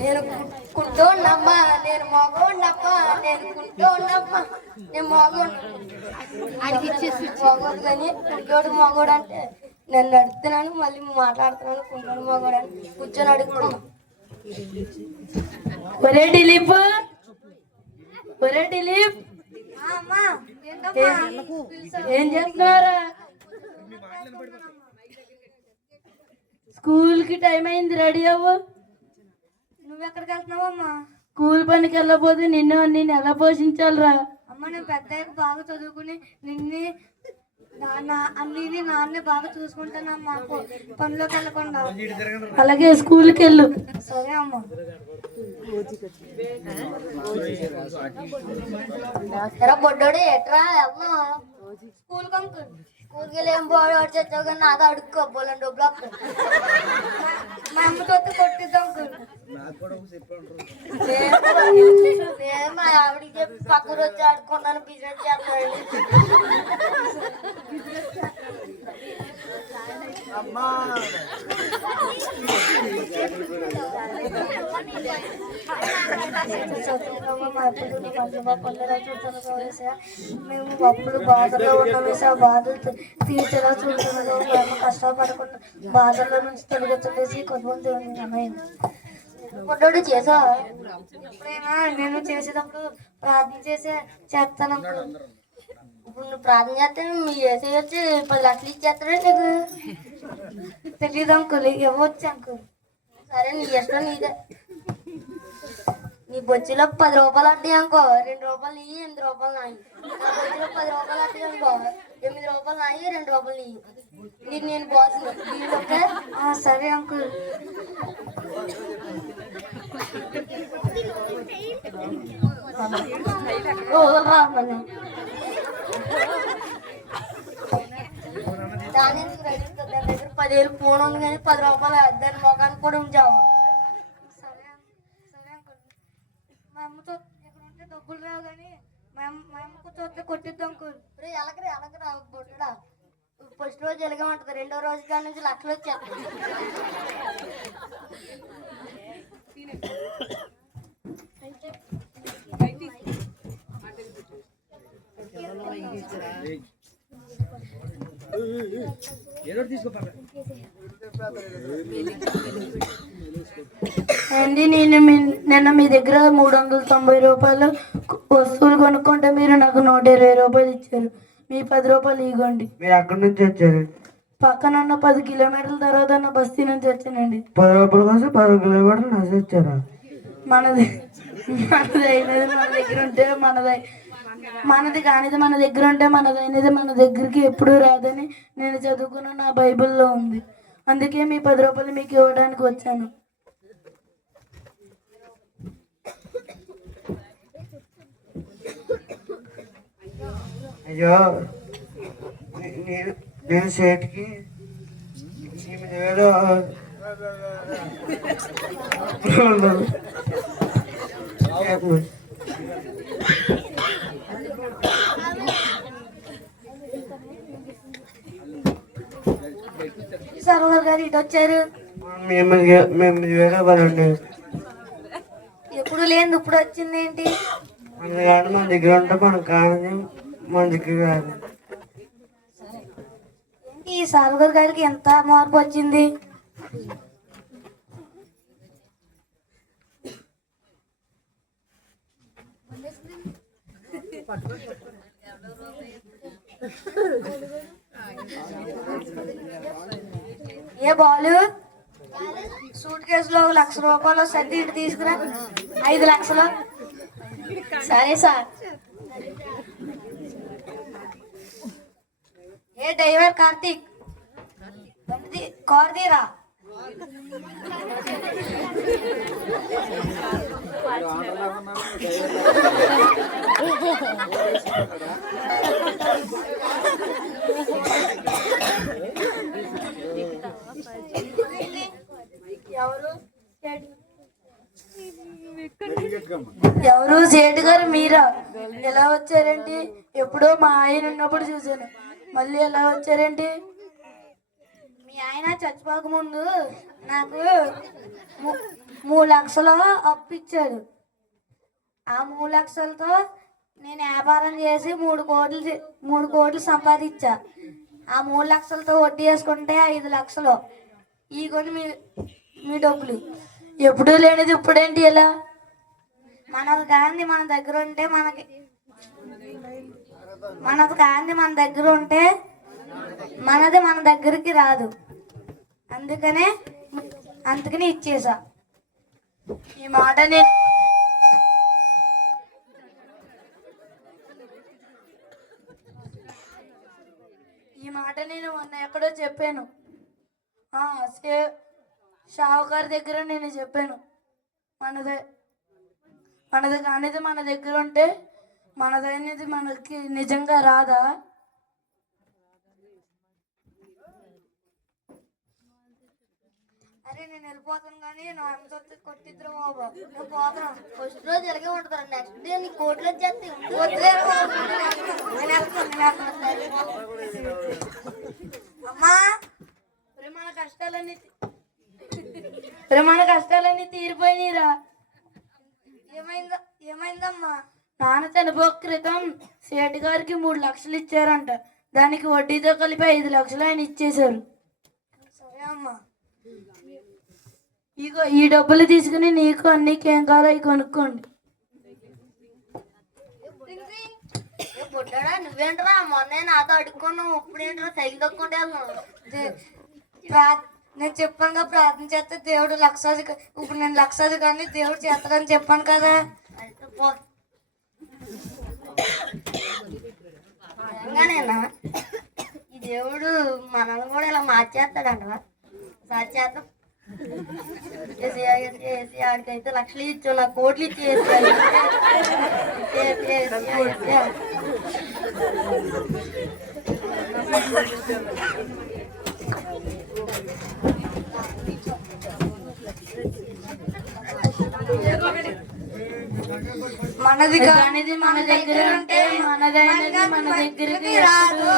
నేను కుంటోండమ్మా, నేను మగోండమ్మా, నేను కుంటోండమ్మా, నేను మగోడు కానీ కుంటోడు మగోడు అంటే నేను అడుగుతున్నాను, మళ్ళీ మాట్లాడుతున్నాను. కుంటోడు మగోడు అని కూర్చొని అడుగుతున్నాను. ఒరే దిలీప్, ఒరే దిలీప్, ఏం చేస్తున్నారా? స్కూల్ కి టైం అయింది, రెడీ అవ్వు. నువ్వెక్కడికి వెళ్తున్నావమ్మా? స్కూల్ పనికి వెళ్ళకపోతే నేను ఎలా పోషించాలరా? అమ్మ నేను పెద్ద బాగా చదువుకుని నిన్ను నాన్నే బాగా చూసుకుంటానమ్మా, పనిలోకి వెళ్ళకుండా. అలాగే స్కూల్కి వెళ్ళు. సరే అమ్మా. ఎరా బొడ్డోడు ఎట్రా అమ్మా? స్కూల్కి అంకుల్. స్కూల్కి వెళ్ళి ఏం బాగా చచ్చావు కానీ నాతో అడుక్కో బోలని డబ్బులు. మా అమ్మతో కొట్టిద్దాం అంకుల్. మా ఆవిడికి చెప్పి పక్కన వచ్చి ఆడుకున్నాను, బిజినెస్ చేస్తాను. మేము అప్పుడు బాధలో ఉన్నామే సార్, బాధలు తీర్చేలా చూస్తున్నాము. మేము కష్టపడకుండా బాధల్లో నుంచి తొలగించలేసి కొంతమంది అమ్మాయింది. కొట్టోడు చేసా ఎప్పుడైనా నేను చేసేటప్పుడు ప్రార్థన చేస్తాను. ఇప్పుడు నువ్వు ప్రార్థన చేస్తే మీ చేసే వచ్చి 10 లక్షలు ఇచ్చేస్తాడే నీకు? తెలీదు అంకుల్, ఇవ్వచ్చు అంకుల్. సరే నీ ఇష్టం నీదే. నీ బొచ్చులో 10 రూపాయలు అడ్డీ అనుకో, 2 రూపాయలు ఇయ్యి, 8 రూపాయలు నాయి. నా బొచ్చులో 10 రూపాయలు అడ్డీ అనుకో, 8 రూపాయలు నాయి, 2 రూపాయలు ఇయ్యి. నీకు నేను బాసు. సరే అంకుల్. దాని దగ్గర 10,000 ఫోన్ ఉంది కానీ 10 రూపాయలు దాని మొఖానికి కూడా ఉంచావు. సరే సరే అంకుల్. మా అమ్మతో ఎక్కడ ఉంటే డబ్బులు రావు కానీ మా అమ్మకు చూస్తే కొట్టిద్దాం అంకుల్. ఎలాగరా బొట్టడా? ఫస్ట్ రోజు ఎలాగే ఉంటుంది, 2వ రోజు కాడి నుంచి లక్షలు వచ్చేస్తాయి. అండి నేను నిన్న మీ దగ్గర 390 రూపాయలు వస్తువులు కొనుక్కుంటే మీరు నాకు 120 రూపాయలు ఇచ్చారు. మీ 10 రూపాయలు ఇవ్వండి. మీరు అక్కడి నుంచి వచ్చారు? పక్కన ఉన్న 10 కిలోమీటర్ల తర్వాత ఉన్న బస్తీ నుంచి వచ్చానండి. 10 రూపాయల కోసం 10 కిలోమీటర్లు నడిచి వచ్చారా? మనది అయినది మన దగ్గర ఉంటే మనది కానిది మన దగ్గర ఉంటే మనదైనది మన దగ్గరికి ఎప్పుడూ రాదని నేను చదువుకున్న నా బైబిల్లో ఉంది. అందుకే మీ 10 రూపాయలు మీకు ఇవ్వడానికి వచ్చాను. అయ్యో నేను సేటుకి 8,000 సర్వర్ గారు ఇటు వచ్చారు. మేము వేరే పని ఎప్పుడు లేదు ఇప్పుడు వచ్చింది ఏంటి? అందుకని మన దగ్గర ఉంటే మనం కానీ మన దగ్గర కాదు. ఏంటి ఈ సర్వర్ గారికి ఎంత మార్పు వచ్చింది? ఏ బాలు, సూట్ కేసులో 1,00,000 రూపాయలు సర్ది ఇటు తీసుకురా. 5 లక్షలు. సరే సార్. ఏ డ్రైవర్ కార్తీక్, కార్ తీరా. ఎవరు సేటు గారు మీరా? ఎలా వచ్చారేంటి? ఎప్పుడో మా ఆయన ఉన్నప్పుడు చూశాను, మళ్ళీ ఎలా వచ్చారేంటి? మీ ఆయన చచ్చిపోక ముందు నాకు 3 లక్షలు అప్పు ఇచ్చాడు. ఆ 3 లక్షలతో నేను వ్యాపారం చేసి 3 కోట్లు సంపాదించా. ఆ 3 లక్షలతో వడ్డీ వేసుకుంటే 5 లక్షలు. ఈ కొన్ని మీ డబ్బులు. ఎప్పుడూ లేనిది ఇప్పుడేంటి ఇలా? మనది కాంది మన దగ్గర ఉంటే మనది కాంది మన దగ్గర ఉంటే మనది మన దగ్గరికి రాదు. అందుకని ఇచ్చేసా. ఈ మాట నేను మొన్న ఎక్కడో చెప్పాను. షావుకారి దగ్గర నేను చెప్పాను, మనది కానిది మన దగ్గర ఉంటే మనదైనది మనకి నిజంగా రాదా? అరే నేను వెళ్ళిపోతాను కానీ నువ్వు ఎంత కొట్టిద్దరు బాబు. నువ్వు పోతున్నావు. ఫస్ట్ రోజు ఎలాగే ఉంటుంది, నెక్స్ట్ డే నీ కోట్లు వచ్చేస్తాయి. అమ్మా మన కష్టాలన్నీ తీరిపోయినరా? ఏమైందమ్మా? నాన్న చనిపోక క్రితం సేటు గారికి 3 లక్షలు ఇచ్చారంట. దానికి వడ్డీతో కలిపి 5 లక్షలు ఆయన ఇచ్చేశారు. సరే అమ్మా. ఇగో ఈ డబ్బులు తీసుకుని నీకు అన్నికేం కావాలో అవి కొనుక్కోండి. బుడ్డా నువ్వేంట్రా మొన్నే నాతో అడుక్కున్నావు, ఇప్పుడేంట్రా సైకిల్ తొక్కుంటే నేను చెప్పాను ప్రార్థన చేస్తే దేవుడు లక్షాది. ఇప్పుడు నేను లక్షాది కానీ దేవుడు చేస్తాడని చెప్పాను కదా. నిజంగానేనా? ఈ దేవుడు మనల్ని కూడా ఇలా మార్చేస్తాడంట. సార్ చేద్దాం. ఆడికైతే లక్షలు ఇచ్చావు, నాకు కోట్లు ఇచ్చేసి మనది కానిది మన దగ్గర ఉంటే మనదైనది మన దగ్గరికి రాదు.